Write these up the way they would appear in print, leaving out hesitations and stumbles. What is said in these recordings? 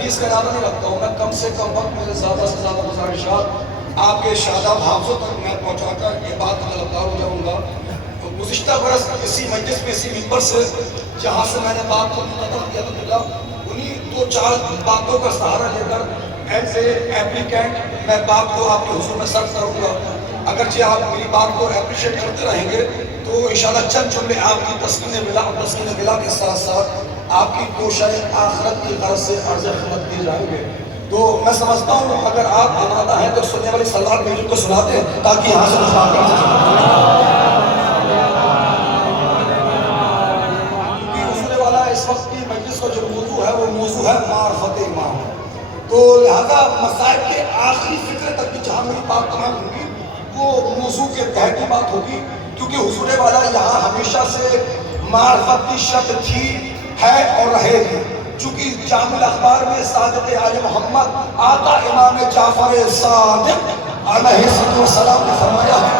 حدیث کا ارادہ نہیں رکھتا ہوں، میں کم سے کم وقت میں زیادہ سے زیادہ گزارشات آپ کے شاداب حافظوں تک میں پہنچا کر یہ بات طلبگار ہو جاؤں گا۔ گزشتہ برس اسی مجلس میں اسی ممبر سے جہاں سے میں نے بات کو منتخب کیا تھا، انہی دو چار باتوں کا سہارا لے کر ایز اے ایپلیکینٹ میں بات کو آپ کے حضور میں سرد کروں گا۔ اگرچہ آپ میری بات کو اپریشیٹ کرتے رہیں گے تو انشاءاللہ چند جملے آپ کی تسکین بلا کے ساتھ ساتھ آپ کی کوشش آخرت کی غرض سے عرض خدمت دی جائیں گے۔ تو میں سمجھتا ہوں اگر آپ آمادہ ہیں تو سننے والی صلوات میجر کو سنا دیں تاکہ یہاں سے مفاق کر سکیں۔ حضور والا اس وقت کی مجلس کا جو موضوع ہے وہ موضوع ہے معرفت امام، تو لہذا مسائل کے آخری فکر تک بھی جہاں میری بات تمام ہوگی وہ موضوع کے تحت کی بات ہوگی، کیونکہ حضور والا یہاں ہمیشہ سے معرفت کی شرط تھی، ہے اور رہے گی۔ چونکہ جامع الاخبار میں سعادت آل محمد آقا امام جعفر صادق علیہ السلام نے فرمایا ہے،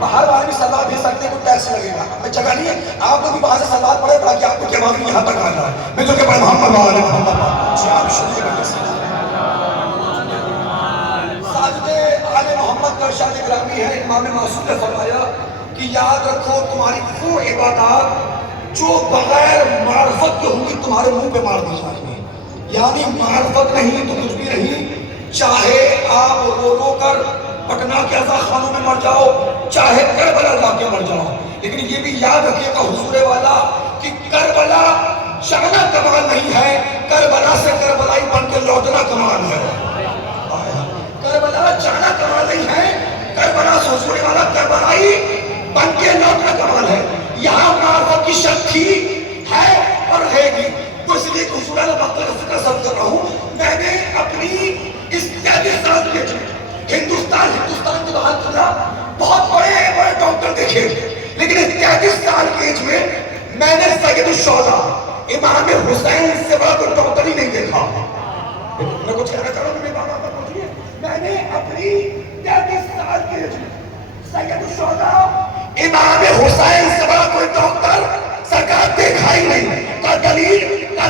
باہر والے بھی سلوات بھیج سکتے ہیں، کوئی ٹیکس لگے گا، میں جگہ نہیں ہے، آپ لوگ بھی باہر سے سلوات پڑھے تاکہ آپ کو جواب یہاں تک آ جائے۔ میں جو کہ پڑھ محمد وآل محمد جام شریف علیہ السلام۔ سعادت آل محمد کا ارشاد گرامی ہے، امام معصوم نے فرمایا کہ یاد رکھو تمہاری وہ عبادات جو بغیر معرفت کے ہوں گی تمہارے منہ پہ مار دی جائیں گی، یعنی معرفت نہیں تو کچھ بھی نہیں، چاہے آپ رو رو کر پٹنہ کے عزا خانوں میں مر جاؤ، چاہے کربلا جا کے مر جاؤ، لیکن یہ بھی یاد رکھیے گا حضور والا کہ کربلا جانا کمال نہیں ہے، کربلا سے کربلائی بن کے لوٹنا کمال ہے۔ کربلا جانا کمال نہیں ہے، کربلا سے حضور والا کربلائی بن کے لوٹنا کمال ہے۔ یہاں معرفت کی شرط تھی، ہے اور رہے گی، تو اس لیے حضور والا مقتل کا فکر سب کر رہا ہوں۔ میں نے اپنی اس 33 سال کے ہندوستان کے باہر کیا بہت بڑے ڈاکٹر دیکھے، لیکن اس 33 سال کی ایج میں میں نے سید الشہداء امام حسین سے بڑا کوئی ڈاکٹر ہی نہیں دیکھا۔ میں کچھ کہنا چاہ رہا ہوں، میرے بابا پر پہنچیے، میں نے اپنی 33 سال کی ایج میں سید الشہداء امام حسین سے بڑا کوئی ڈاکٹر سرکار دیکھا ہی نہیں۔ کا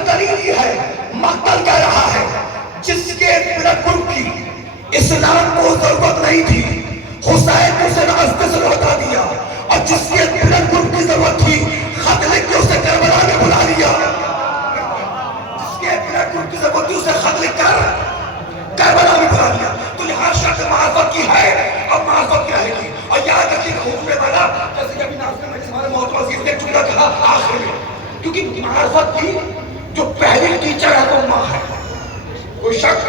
دلیل یہ ہے، مقتل کہہ رہا ہے جس کے بلڈ گروپ کی اسلام کو ضرورت نہیں تھی، حسین کو اسے راستے سے لوٹا دیا، اور جس کے بلڈ گروپ کی ضرورت تھی خط لکھ کے اسے کربلا میں بلا لیا، جس کے بلڈ گروپ کی ضرورت تھی اسے خط لکھ کر کربلا میں بلا لیا۔ تو یہاں شرط معرفت کی ہے اور معرفت کی رہے گی، اور یاد رکھیے حضور والا جیسے کہ ابھی ناظرین میں ہمارے محترم عزیز نے جملہ کہا آخر میں، کیونکہ معرفت کی جو پہلی ٹیچر ہے وہ ماں ہے، کوئی شک